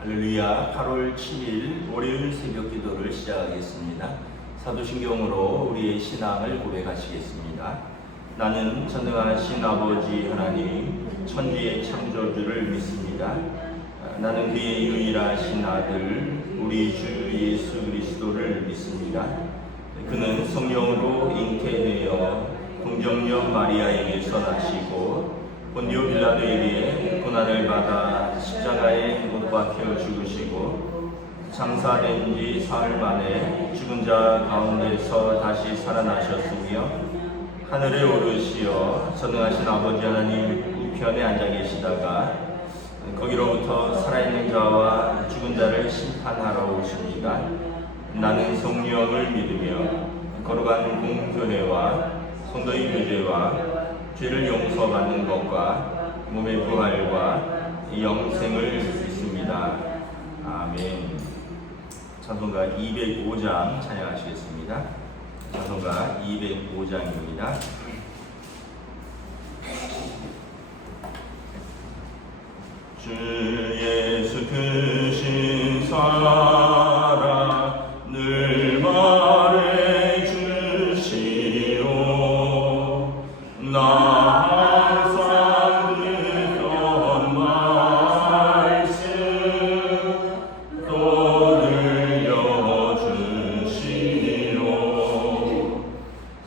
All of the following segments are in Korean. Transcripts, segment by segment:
할렐루야. 8월 7일 월요일 새벽 기도를 시작하겠습니다. 사도신경으로 우리의 신앙을 고백하시겠습니다. 나는 전능하신 아버지 하나님 천지의 창조주를 믿습니다. 나는 그의 유일하신 아들 우리 주 예수 그리스도를 믿습니다. 그는 성령으로 잉태되어 동정녀 마리아에게서 나시고 본디오 빌라도에게 고난을 받아 십자가에 못 박혀 죽으시고 장사된 지 사흘 만에 죽은 자 가운데서 다시 살아나셨으며 하늘에 오르시어 전능하신 아버지 하나님 우편에 앉아 계시다가 거기로부터 살아있는 자와 죽은 자를 심판하러 오십니다. 나는 성령을 믿으며 거룩한 공교회와 성도의 교제와 죄를 용서받는 것과 몸의 부활과 영생을 믿습니다. 아멘. 찬송가 205장 찬양하시겠습니다. 찬송가 205장입니다. 주 예수 크신 사랑 늘 말해 주시오. 나 항상 듣던 말씀 또 들려주시오.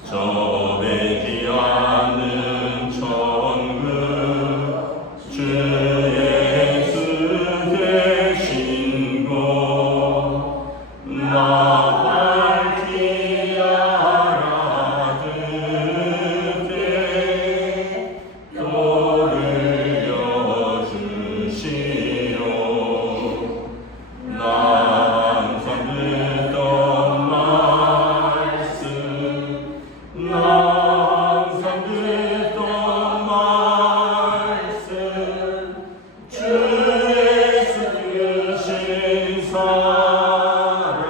저배지 않는 천국 주 예수 계신 곳 나 밝히 알아듣게 또 들려주시오. 나 항상 듣던 말씀 나 항상 듣던 말씀 주 예수 크신 사랑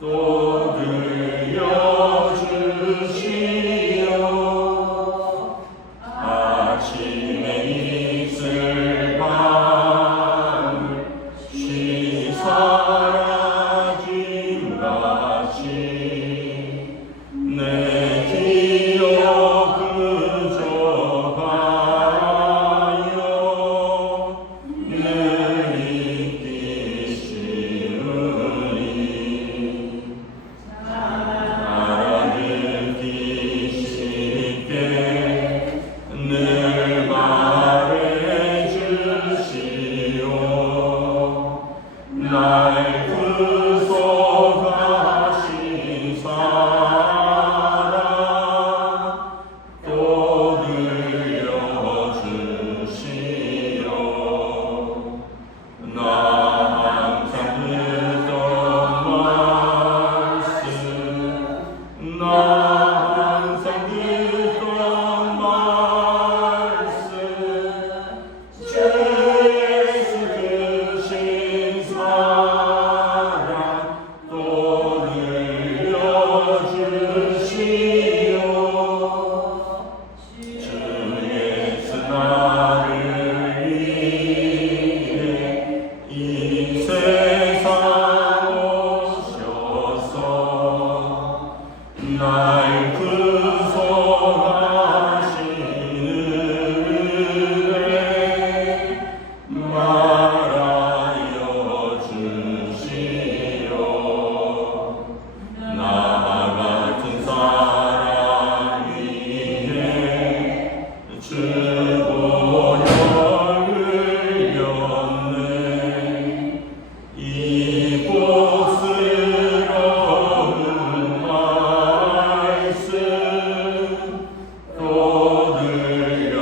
또 들려주시오. 아침에 있을 밤을 쉬 사라짐 같이 내 기억 그저 가요 늘 잊기 쉬우니 알아듣기 쉽게 늘 말해 주시오. 날 구속하신 사랑 또 들려주시오. 나 항상 듣던 말씀 나 항상 듣던 말씀 주 예수 크신 사랑 또 들려주시오. 주 예수 나를 위해 이 세상 오셔서 날 구속하시는 은혜 말하여 주시오. 나 같은 사람 위해 주보혈 흘렸네. 이 복스러운 말씀 또 들려주시오.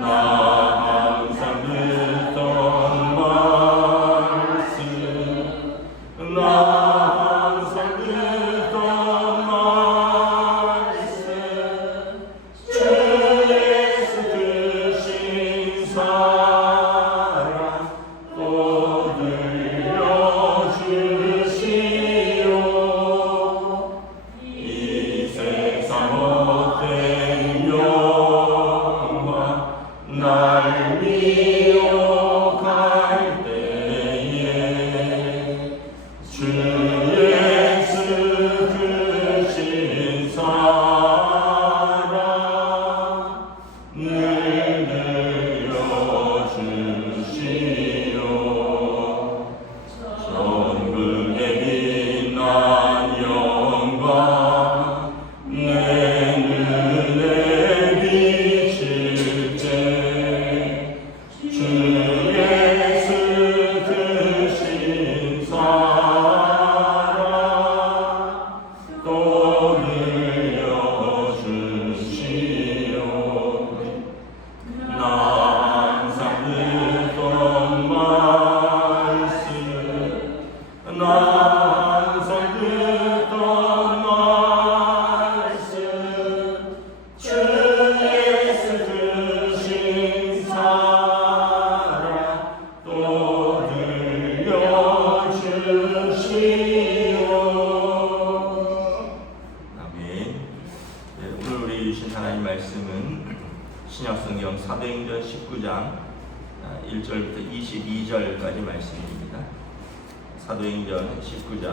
나 항상 듣던 말씀 나 항상 듣던 말씀 주 예수 크신 사랑 또 들려주시오. 이 세상 못된 영광 나 날 미혹할 때에 주 예수 크신 사랑 늘 들려주시오. 전국에 빛난 영광 내 눈에 비칠 때 주 예수 크신 사랑 또 들려주시오. 나 항상 듣던 말씀 나 항상 듣던 말씀 주 예수 크신 사랑 또 들려주시오. 아멘. 네, 오늘 우리 주신 하나님 말씀은 신약성경 사도행전 19장 1절부터 22절까지 말씀입니다. 사도행전 19장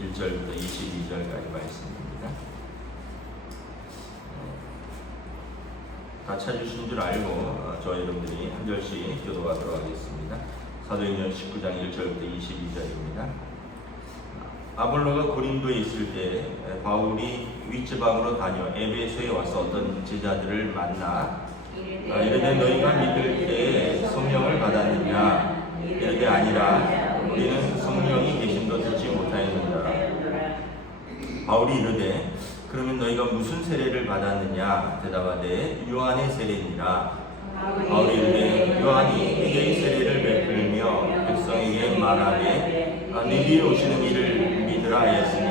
1절부터 22절까지 말씀입니다. 다 찾으신 줄 알고 저와 여러분들이 한 절씩 교도하도록 하겠습니다. 사도행전 19장 1절부터 22절입니다. 아볼로가 고린도에 있을 때 바울이 윗지방으로 다녀 에베소에 와서 어떤 제자들을 만나 이르되 너희가 믿을 때에 성령을 받았느냐? 이르되 아니라 우리는 성령이 계심도 듣지 못하였느니라. 바울이 이르되 그러면 너희가 무슨 세례를 받았느냐? 대답하되 요한의 세례니라. 바울이 이르되 요한이 회개의 세례를 베풀며 백성에게 말하되 네 뒤에 오시는 이를 믿으라 하였으니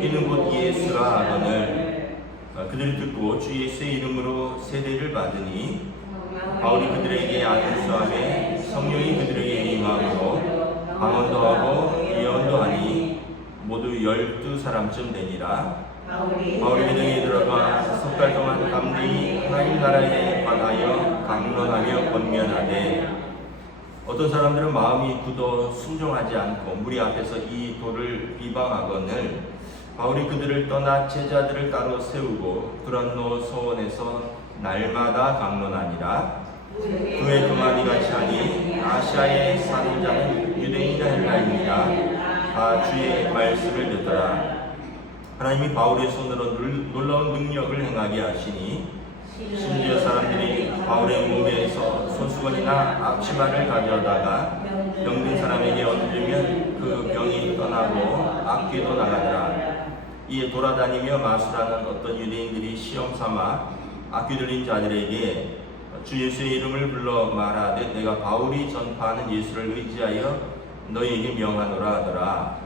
이는 곧 예수라 하거늘 그들이 듣고 주 예수의 이름으로 세례를 받으니 바울이 그들에게 안수하되 성령이 그들에게 임함으로 방언도 하고 예언도 하니 모두 12사람쯤 되니라. 바울이 회당에 들어가 석 달 동안 감리히 하나님 나라에 관하여 강론하며 권면하되 어떤 사람들은 마음이 굳어 순종하지 않고 무리 앞에서 이 도를 비방하거늘 바울이 그들을 떠나 제자들을 따로 세우고 두란노 서원에서 날마다 강론하니라. 그의 그만이 같이 하니 아시아에 사는 자는 유대인이나 헬라인이나 다 주의 말씀을 듣더라. 하나님이 바울의 손으로 놀라운 능력을 행하게 하시니 심지어 사람들이 바울의 몸에서 손수건이나 앞치마를 가져다가 병든 사람에게 얹으면 그 병이 떠나고 악귀도 나가더라. 이에 돌아다니며 마술하는 어떤 유대인들이 시험 삼아 악귀 들린 자들에게 주 예수의 이름을 불러 말하되 내가 바울이 전파하는 예수를 의지하여 너희에게 명하노라 하더라.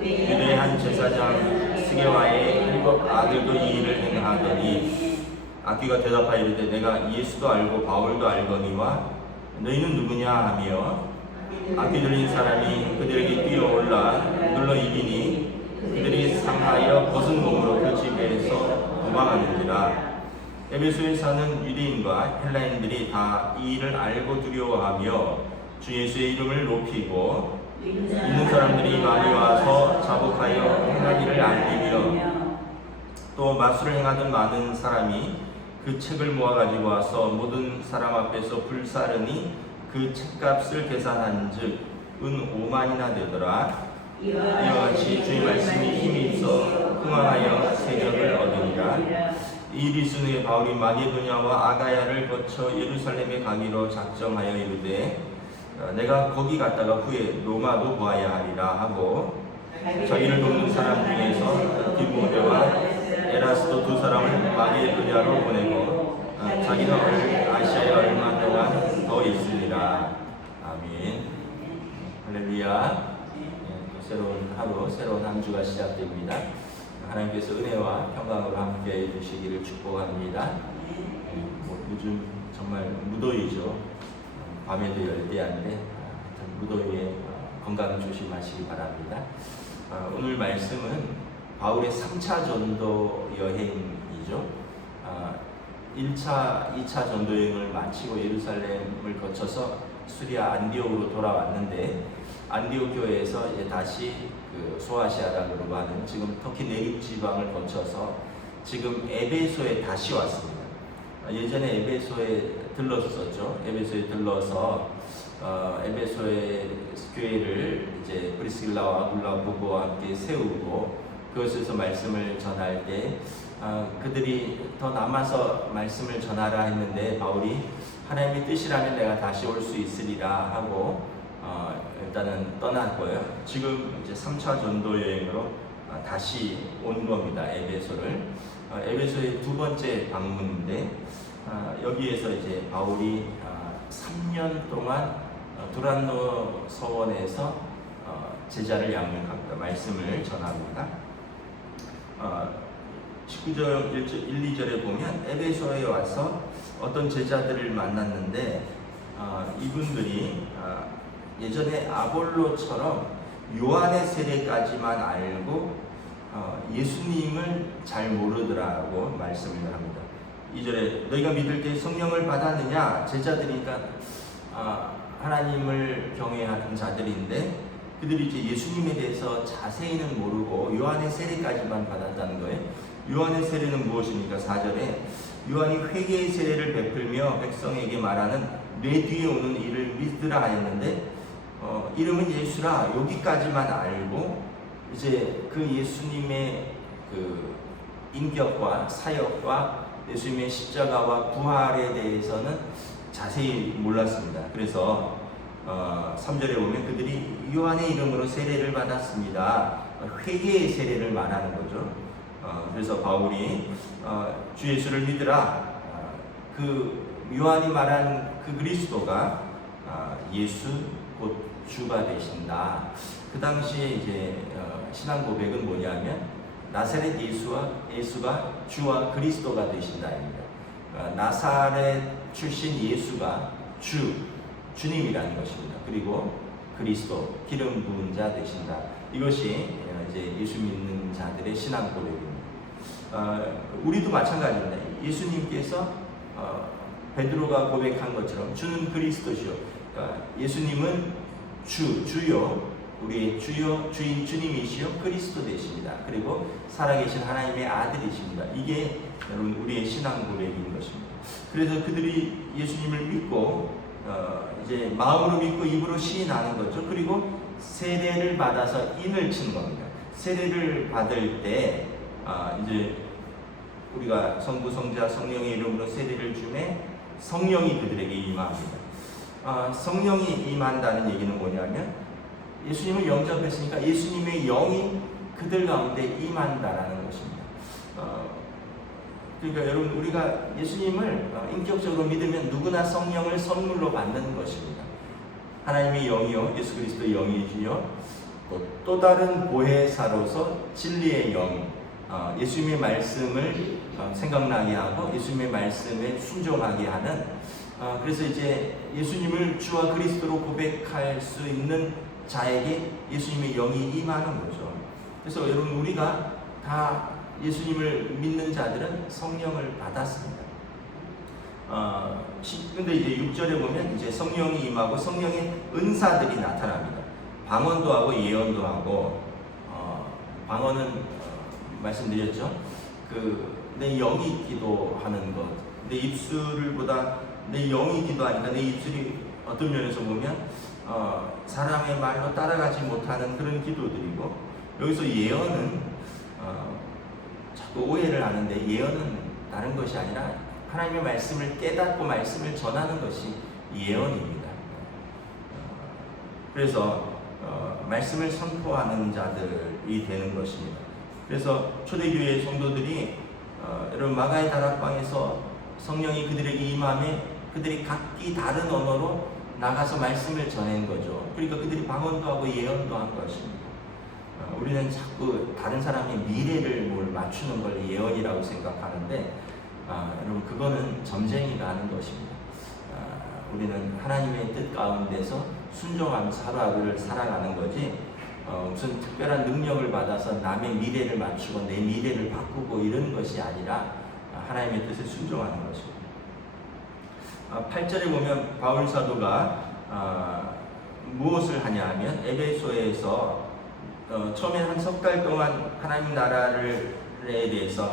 유대의 한 제사장 스게와의 7 아들도 이 일을 행하더니 악귀가 대답하여 이르되 내가 예수도 알고 바울도 알거니와 너희는 누구냐 하며 악귀 들린 사람이 그들에게 뛰어올라 눌러 이기니 그들이 상하여 벗은 몸으로 그 집에서 도망하는지라. 에베소에 사는 유대인과 헬라인들이 다 이 일을 알고 두려워하며 주 예수의 이름을 높이고 있는 사람들이 많이 와서 자복하여 행한 일을 알리며 또 마술을 행하던 많은 사람이 그 책을 모아가지고 와서 모든 사람 앞에서 불사르니 그 책값을 계산한즉 은 5만이나 되더라. 이와 같이 주의 말씀이 힘이 있어 흥황하여 세력을 얻으니라. 이 일이 있은 후에 바울이 마게도냐와 아가야를 거쳐 예루살렘에 가기로 작정하여 이르되 내가 거기 갔다가 후에 로마도 보아야 하리라 하고 자기를 돕는 사람 중에서 디모데와 에라스도 2 사람을 마게도냐로 보내고 자기는 아시아에 얼마 동안 더 있으리라. 아멘. 할렐루야. 새로운 하루, 새로운 한 주가 시작됩니다. 하나님께서 은혜와 평강으로 함께 해주시기를 축복합니다. 요즘 정말 무더위죠. 밤에도 열대야인데 무더위에 건강 조심하시기 바랍니다. 오늘 말씀은 바울의 3차 전도 여행이죠. 1차, 2차 전도 여행을 마치고 예루살렘을 거쳐서 수리아 안디옥으로 돌아왔는데 안디옥 교회에서 이제 다시 그 소아시아라고 하는 지금 터키 내륙 지방을 거쳐서 지금 에베소에 다시 왔습니다. 예전에 에베소에 들렀었죠. 에베소에 들러서 에베소의 교회를 이제 브리스길라와 아굴라 부부와 함께 세우고 그것에서 말씀을 전할 때 그들이 더 남아서 말씀을 전하라 했는데 바울이 하나님의 뜻이라면 내가 다시 올 수 있으리라 하고 일단은 떠났고요. 지금 이제 3차 전도 여행으로 다시 온 겁니다. 에베소를. 에베소의 두 번째 방문인데 여기에서 이제 바울이 3년 동안 두란노 서원에서 제자를 양육합니다. 말씀을 전합니다. 19절 1, 2절에 보면 에베소에 와서 어떤 제자들을 만났는데 이분들이 예전에 아볼로처럼 요한의 세례까지만 알고 예수님을 잘 모르더라고 말씀을 합니다. 2절에 너희가 믿을 때 성령을 받았느냐? 제자들이니까 하나님을 경외하는 자들인데 그들이 이제 예수님에 대해서 자세히는 모르고 요한의 세례까지만 받았다는 거예요. 요한의 세례는 무엇입니까? 4절에 요한이 회개의 세례를 베풀며 백성에게 말하는 내 뒤에 오는 이를 믿으라 하였는데 이름은 예수라 여기까지만 알고 이제 그 예수님의 그 인격과 사역과 예수님의 십자가와 부활에 대해서는 자세히 몰랐습니다. 그래서 3절에 보면 그들이 요한의 이름으로 세례를 받았습니다. 회개의 세례를 말하는 거죠. 그래서 바울이 주 예수를 믿으라. 그 요한이 말한 그 그리스도가 예수 곧 주가 되신다. 그 당시에 이제 신앙 고백은 뭐냐면 나사렛 예수가 주와 그리스도가 되신다입니다. 나사렛 출신 예수가 주님이라는 것입니다. 그리고 그리스도 기름 부은 자 되신다. 이것이 이제 예수 믿는 자들의 신앙 고백입니다. 우리도 마찬가지입니다. 예수님께서 베드로가 고백한 것처럼 주는 그리스도시요. 그러니까 예수님은 주요, 우리의 주요, 주인, 주님이시요 그리스도 되십니다. 그리고 살아계신 하나님의 아들이십니다. 이게 여러분 우리의 신앙 고백인 것입니다. 그래서 그들이 예수님을 믿고 이제 마음으로 믿고 입으로 시인하는 거죠. 그리고 세례를 받아서 인을 친 겁니다. 세례를 받을 때 이제 우리가 성부, 성자, 성령의 이름으로 세례를 주매 성령이 그들에게 임합니다. 성령이 임한다는 얘기는 뭐냐면 예수님을 영접했으니까 예수님의 영이 그들 가운데 임한다라는 것입니다. 그러니까 여러분 우리가 예수님을 인격적으로 믿으면 누구나 성령을 선물로 받는 것입니다. 하나님의 영이요 예수 그리스도의 영이시요 또 다른 보혜사로서 진리의 영 예수님의 말씀을 생각나게 하고 예수님의 말씀에 순종하게 하는 그래서 이제 예수님을 주와 그리스도로 고백할 수 있는 자에게 예수님의 영이 임하는 거죠. 그래서 여러분 우리가 다 예수님을 믿는 자들은 성령을 받았습니다. 근데 이제 6절에 보면 이제 성령이 임하고 성령의 은사들이 나타납니다. 방언도 하고 예언도 하고 방언은 말씀드렸죠. 내 영이 기도하는 것, 내 입술보다 내 영이 기도하니까 내 입술이 어떤 면에서 보면 사람의 말로 따라가지 못하는 그런 기도들이고 여기서 예언은 자꾸 오해를 하는데 예언은 다른 것이 아니라 하나님의 말씀을 깨닫고 말씀을 전하는 것이 예언입니다. 그래서 말씀을 선포하는 자들이 되는 것입니다. 그래서 초대교회 성도들이 여러분 마가의 다락방에서 성령이 그들에게 임함에 그들이 각기 다른 언어로 나가서 말씀을 전한 거죠. 그러니까 그들이 방언도 하고 예언도 한 것입니다. 우리는 자꾸 다른 사람의 미래를 뭘 맞추는 걸 예언이라고 생각하는데 여러분 그거는 점쟁이가 하는 것입니다. 우리는 하나님의 뜻 가운데서 순종하면서 하루하루를 살아가는 거지 무슨 특별한 능력을 받아서 남의 미래를 맞추고 내 미래를 바꾸고 이런 것이 아니라 하나님의 뜻에 순종하는 것입니다. 8절에 보면 바울 사도가 무엇을 하냐 하면 에베소에서 처음에 한 석 달 동안 하나님 나라에 대해서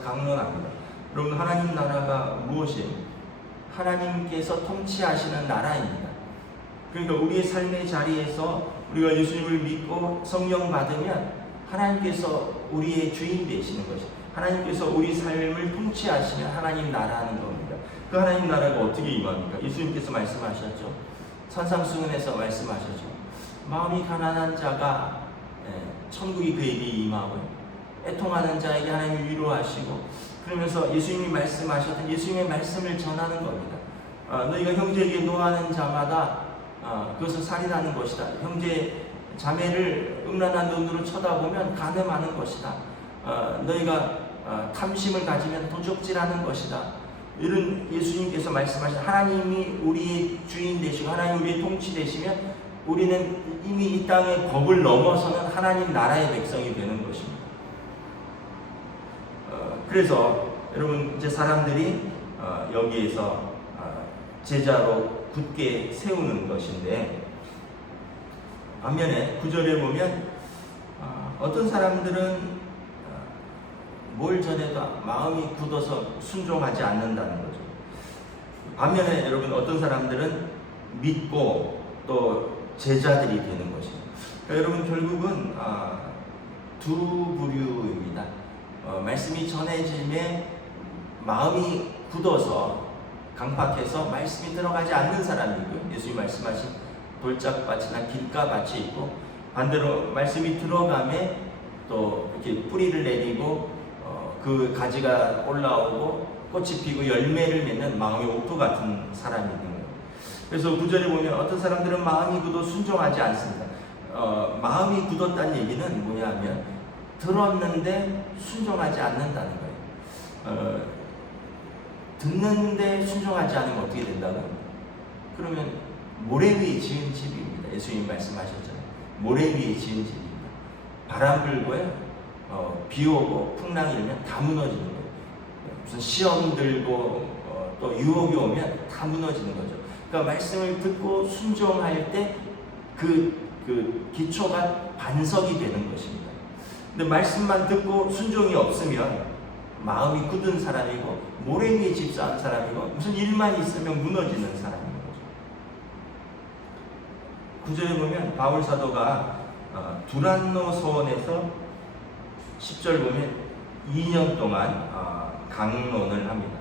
강론합니다. 여러분, 하나님 나라가 무엇이에요? 하나님께서 통치하시는 나라입니다. 그러니까 우리의 삶의 자리에서 우리가 예수님을 믿고 성령 받으면 하나님께서 우리의 주인 되시는 것이, 하나님께서 우리 삶을 통치하시는 하나님 나라는 겁니다. 그 하나님 나라가 어떻게 임합니까? 예수님께서 말씀하셨죠. 산상수훈에서 말씀하셨죠. 마음이 가난한 자가 천국이 그에게 임하고, 애통하는 자에게 하나님이 위로하시고, 그러면서 예수님이 말씀하셨던 예수님의 말씀을 전하는 겁니다. 너희가 형제에게 노하는 자마다 그것을 살인하는 것이다. 형제 자매를 음란한 눈으로 쳐다보면 간음하는 것이다. 너희가 탐심을 가지면 도적질하는 것이다. 이런 예수님께서 말씀하신, 하나님이 우리의 주인 되시고 하나님 우리의 통치 되시면 우리는 이미 이 땅의 법을 넘어서는 하나님 나라의 백성이 되는 것입니다. 그래서 여러분, 이제 사람들이 여기에서 제자로 굳게 세우는 것인데, 반면에 9절에 보면 어떤 사람들은 뭘 전해도 마음이 굳어서 순종하지 않는다는 거죠. 반면에 여러분, 어떤 사람들은 믿고 또 제자들이 되는 것입니다. 그러니까 여러분, 결국은 두 부류입니다. 말씀이 전해짐에 마음이 굳어서 강팍해서 말씀이 들어가지 않는 사람이 있고요. 예수님이 말씀하신 돌짝밭이나 길가밭이 있고, 반대로 말씀이 들어가면 또 이렇게 뿌리를 내리고 그 가지가 올라오고 꽃이 피고 열매를 맺는 마음의 옥토 같은 사람이 있는 거예요. 그래서 9절에 보면 어떤 사람들은 마음이 굳어 순종하지 않습니다. 마음이 굳었다는 얘기는 뭐냐면 들었는데 순종하지 않는다는 거예요. 듣는데 순종하지 않으면 어떻게 된다고? 그러면 모래 위에 지은 집입니다. 예수님 말씀하셨잖아요. 모래 위에 지은 집입니다. 바람 불고요, 비 오고 풍랑이 일면 다 무너지는 거예요. 무슨 시험 들고 또 유혹이 오면 다 무너지는 거죠. 그러니까 말씀을 듣고 순종할 때 그 기초가 반석이 되는 것입니다. 근데 말씀만 듣고 순종이 없으면 마음이 굳은 사람이고 모래 위에 집 쌓은 사람이고 무슨 일만 있으면 무너지는 사람인 거죠. 9절에 보면 바울 사도가 두란노 서원에서 10절 보면 2년 동안 강론을 합니다.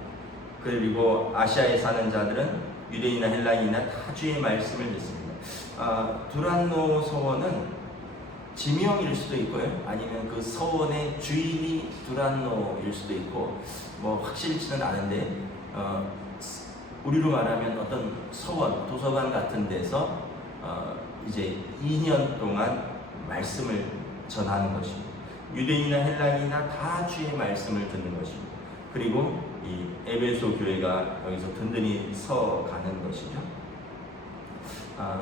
그리고 아시아에 사는 자들은 유대인이나 헬라인이나 다 주의 말씀을 듣습니다. 두란노 서원은 지명일 수도 있고요, 아니면 그 서원의 주인이 두란노일 수도 있고, 뭐 확실치는 않은데 우리로 말하면 어떤 서원, 도서관 같은 데서 이제 2년 동안 말씀을 전하는 것입니다. 유대인이나 헬라인이나 다 주의 말씀을 듣는 것입니다. 그리고 이 에베소 교회가 여기서 든든히 서가는 것이죠.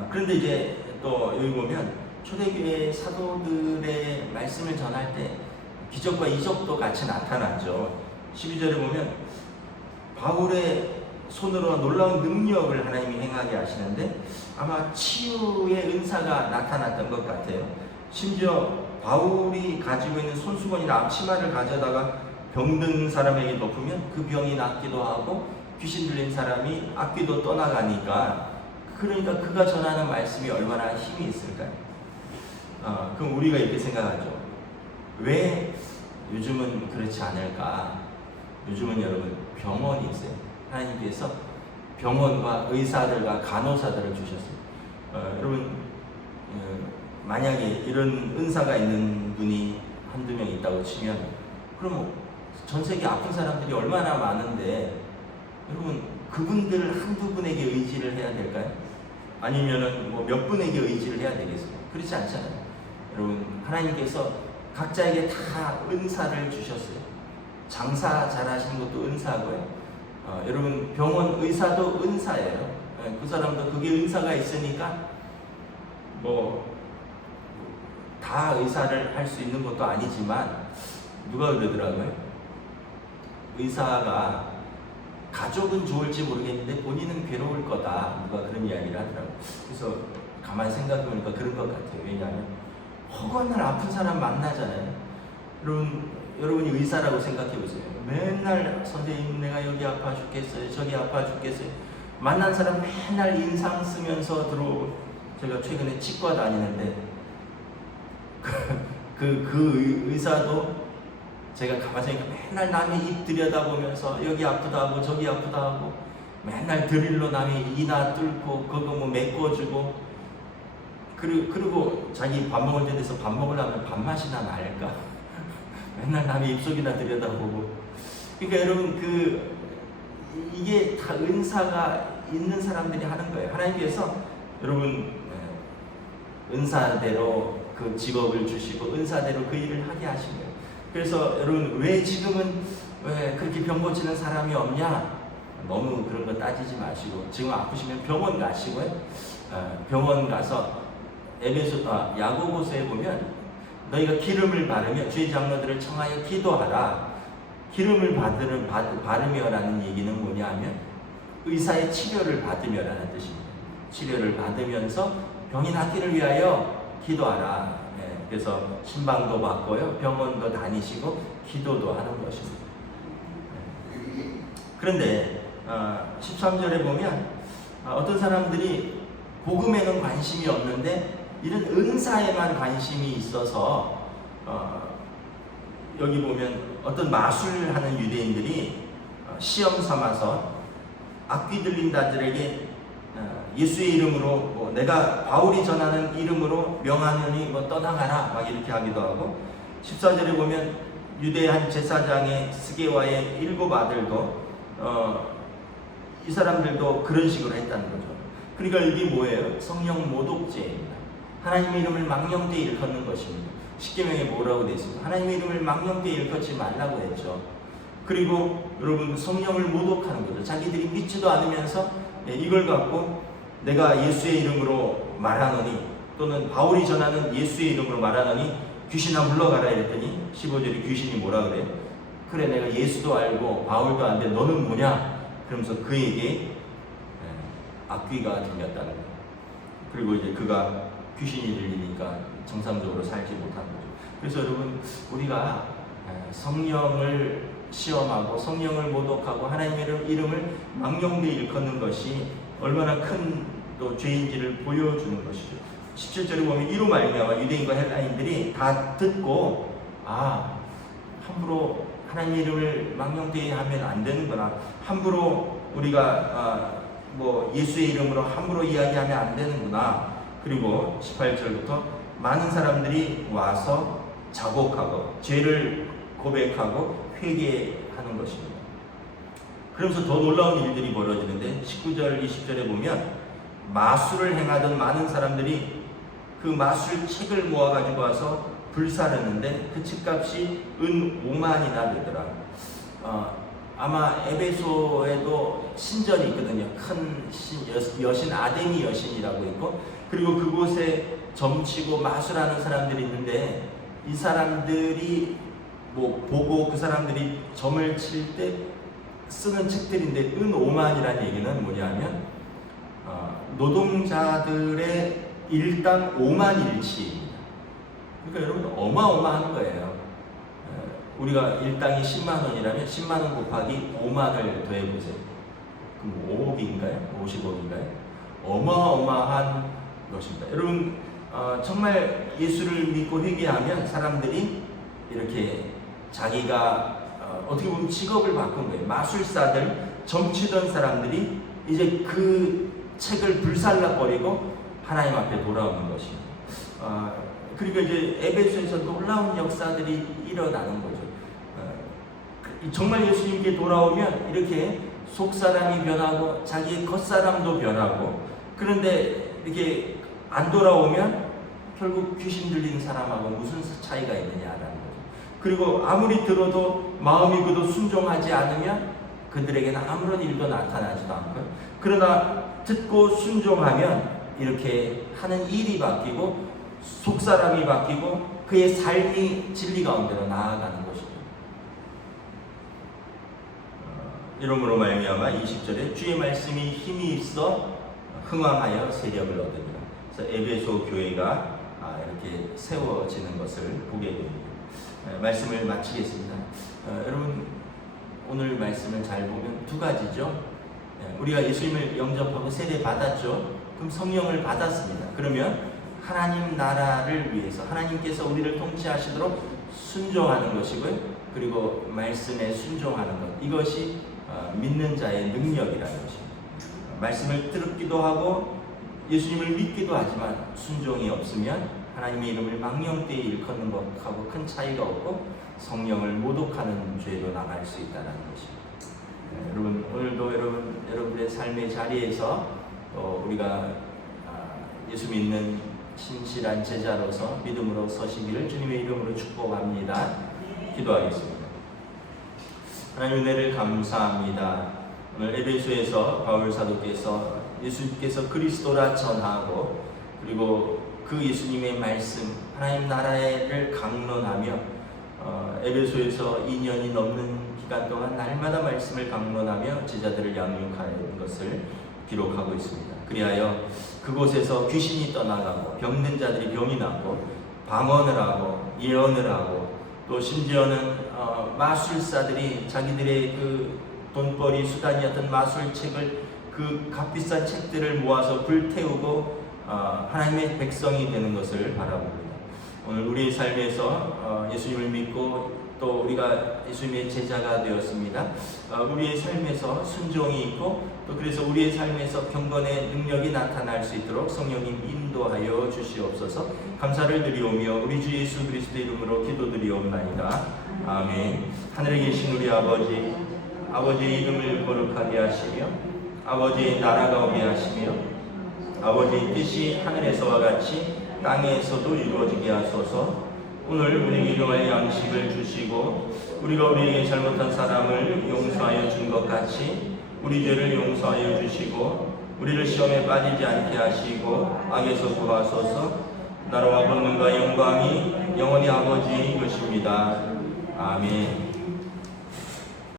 그런데 이제 또 여기 보면 초대교회 사도들의 말씀을 전할 때 기적과 이적도 같이 나타나죠. 12절에 보면 바울의 손으로 놀라운 능력을 하나님이 행하게 하시는데 아마 치유의 은사가 나타났던 것 같아요. 심지어 바울이 가지고 있는 손수건이나 앞치마를 가져다가 병든 사람에게 덮으면 그 병이 낫기도 하고 귀신 들린 사람이 악귀도 떠나가니까, 그러니까 그가 전하는 말씀이 얼마나 힘이 있을까요? 그럼 우리가 이렇게 생각하죠. 왜 요즘은 그렇지 않을까? 요즘은 여러분 병원이 있어요. 하나님께서 병원과 의사들과 간호사들을 주셨어요. 여러분 만약에 이런 은사가 있는 분이 한두 명 있다고 치면, 그럼 전 세계 아픈 사람들이 얼마나 많은데 여러분 그분들 한두 분에게 의지를 해야 될까요? 아니면은 뭐 몇 분에게 의지를 해야 되겠어요? 그렇지 않잖아요. 여러분 하나님께서 각자에게 다 은사를 주셨어요. 장사 잘하시는 것도 은사고요. 여러분 병원 의사도 은사예요. 그 사람도 그게 은사가 있으니까 뭐 다 의사를 할 수 있는 것도 아니지만, 누가 그러더라고요. 의사가 가족은 좋을지 모르겠는데 본인은 괴로울 거다. 누가 그런 이야기를 하더라고요. 그래서 가만히 생각해보니까 그런 것 같아요. 왜냐하면 허건날 아픈 사람 만나잖아요. 여러분이 의사라고 생각해보세요. 맨날 선생님 내가 여기 아파 죽겠어요. 저기 아파 죽겠어요. 만난 사람 맨날 인상 쓰면서 제가 최근에 치과 다니는데 그 의사도 제가 가만히 생각하면 맨날 남의 입 들여다보면서 여기 아프다 하고 저기 아프다 하고 맨날 드릴로 남의 이나 뚫고 그거 뭐 메꿔주고 그리고 자기 밥 먹을 때 돼서 밥 먹으려면 밥맛이나 날까? 맨날 남의 입속이나 들여다보고. 그러니까 여러분 이게 다 은사가 있는 사람들이 하는 거예요. 하나님께서 여러분 은사대로 그 직업을 주시고 은사대로 그 일을 하게 하신 거예요. 그래서 여러분 왜 지금은 왜 그렇게 병 고치는 사람이 없냐? 너무 그런 거 따지지 마시고 지금 아프시면 병원 가시고요. 병원 가서 야고보서에 보면 너희가 기름을 바르며 주의 장로들을 청하여 기도하라. 기름을 바르며라는 얘기는 뭐냐 하면 의사의 치료를 받으며라는 뜻입니다. 치료를 받으면서 병이 낫기를 위하여 기도하라. 그래서 신방도 받고요. 병원도 다니시고 기도도 하는 것입니다. 그런데 13절에 보면 어떤 사람들이 복음에는 관심이 없는데 이런 은사에만 관심이 있어서 여기 보면 어떤 마술을 하는 유대인들이 시험 삼아서 악귀 들린 자들에게 예수의 이름으로 내가 바울이 전하는 이름으로 명하노니 떠나가라 막 이렇게 하기도 하고 14절에 보면 유대 한 제사장의 스게와의 7 아들도 이 사람들도 그런 식으로 했다는 거죠. 그러니까 이게 뭐예요? 성령 모독죄입니다. 하나님의 이름을 망령되이 일컫는 것입니다. 십계명에 뭐라고 되어 있습니까? 하나님의 이름을 망령되이 일컫지 말라고 했죠. 그리고 여러분 성령을 모독하는 거죠. 자기들이 믿지도 않으면서 이걸 갖고 내가 예수의 이름으로 말하노니 또는 바울이 전하는 예수의 이름으로 말하노니 귀신아 물러가라 이랬더니 15절에 귀신이 뭐라 그래요? 그래 내가 예수도 알고 바울도 아는데 너는 뭐냐? 그러면서 그에게 악귀가 들렸다는 거예요. 그리고 이제 그가 귀신이 들리니까 정상적으로 살지 못한 거죠. 그래서 여러분 우리가 성령을 시험하고 성령을 모독하고 하나님의 이름을 망령되이 일컫는 것이 얼마나 큰 또 죄인지를 보여주는 것이죠. 17절에 보면 이로 말미암아 유대인과 헬라인들이 다 듣고 함부로 하나님의 이름을 망령되이 하면 안 되는구나. 함부로 우리가 예수의 이름으로 함부로 이야기하면 안 되는구나. 그리고 18절부터 많은 사람들이 와서 자복하고 죄를 고백하고 회개하는 것입니다. 그러면서 더 놀라운 일들이 벌어지는데 19절 20절에 보면 마술을 행하던 많은 사람들이 그 마술 책을 모아가지고 와서 불사르는데 그 책값이 은 5만이나 되더라. 아마 에베소에도 신전이 있거든요. 큰 여신 아데미 여신이라고 있고 그리고 그곳에 점치고 마술하는 사람들이 있는데 이 사람들이 보고 그 사람들이 점을 칠 때 쓰는 책들인데 은 5만이라는 얘기는 뭐냐면 노동자들의 일당 5만 일치입니다. 그러니까 여러분 어마어마한 거예요. 우리가 일당이 10만 원이라면 10만 원 곱하기 5만을 더해보세요. 그럼 5억인가요? 50억인가요? 어마어마한 것입니다. 여러분 정말 예수를 믿고 회개하면 사람들이 이렇게 자기가 어떻게 보면 직업을 바꾼 거예요. 마술사들, 점치던 사람들이 이제 그 책을 불살라버리고 하나님 앞에 돌아오는 것입니다. 그리고 이제 에베소에서 놀라운 역사들이 일어나는 거죠. 정말 예수님께 돌아오면 이렇게 속사람이 변하고 자기의 겉사람도 변하고 그런데 이렇게 안 돌아오면 결국 귀신 들리는 사람하고 무슨 차이가 있느냐라는 거죠. 그리고 아무리 들어도 마음이 그도 순종하지 않으면 그들에게는 아무런 일도 나타나지도 않고 그러나 듣고 순종하면 이렇게 하는 일이 바뀌고 속사람이 바뀌고 그의 삶이 진리 가운데로 나아가는 것이죠. 이러므로 말미암아 20절에 주의 말씀이 힘이 있어 흥왕하여 세력을 얻으리라. 그래서 에베소 교회가 이렇게 세워지는 것을 보게 됩니다. 말씀을 마치겠습니다. 여러분 오늘 말씀을 잘 보면 두 가지죠. 우리가 예수님을 영접하고 세례 받았죠. 그럼 성령을 받았습니다. 그러면 하나님 나라를 위해서 하나님께서 우리를 통치하시도록 순종하는 것이고요. 그리고 말씀에 순종하는 것, 이것이 믿는 자의 능력이라는 것입니다. 말씀을 듣기도 하고 예수님을 믿기도 하지만 순종이 없으면 하나님의 이름을 망령되이 일컫는 것하고 큰 차이가 없고 성령을 모독하는 죄로 나갈 수 있다는 것입니다. 여러분 오늘도 여러분의 삶의 자리에서 우리가 예수 믿는 신실한 제자로서 믿음으로 서시기를 주님의 이름으로 축복합니다. 기도하겠습니다. 하나님 은혜를 감사합니다. 오늘 에베소에서 바울 사도께서 예수님께서 그리스도라 전하고 그리고 그 예수님의 말씀 하나님 나라를 강론하며 에베소에서 2년이 넘는 기간 동안 날마다 말씀을 강론하며 제자들을 양육하는 것을 기록하고 있습니다. 그리하여 그곳에서 귀신이 떠나가고 병든 자들이 병이 낫고 방언을 하고 예언을 하고 또 심지어는 마술사들이 자기들의 그 돈벌이 수단이었던 마술책을 그 값비싼 책들을 모아서 불태우고 하나님의 백성이 되는 것을 바라봅니다. 오늘 우리의 삶에서 예수님을 믿고 또 우리가 예수님의 제자가 되었습니다. 우리의 삶에서 순종이 있고 또 그래서 우리의 삶에서 경건의 능력이 나타날 수 있도록 성령님 인도하여 주시옵소서. 감사를 드리오며 우리 주 예수 그리스도의 이름으로 기도드리옵나이다. 아멘. 하늘에 계신 우리 아버지, 아버지의 이름을 거룩하게 하시며 아버지의 나라가 오게 하시며 아버지의 뜻이 하늘에서와 같이 땅에서도 이루어지게 하소서. 오늘 우리에게 일용할 양식을 주시고 우리가 우리에게 잘못한 사람을 용서하여 준 것 같이 우리 죄를 용서하여 주시고 우리를 시험에 빠지지 않게 하시고 악에서 구하소서. 나라와 권능과 영광이 영원히 아버지의 것입니다. 아멘.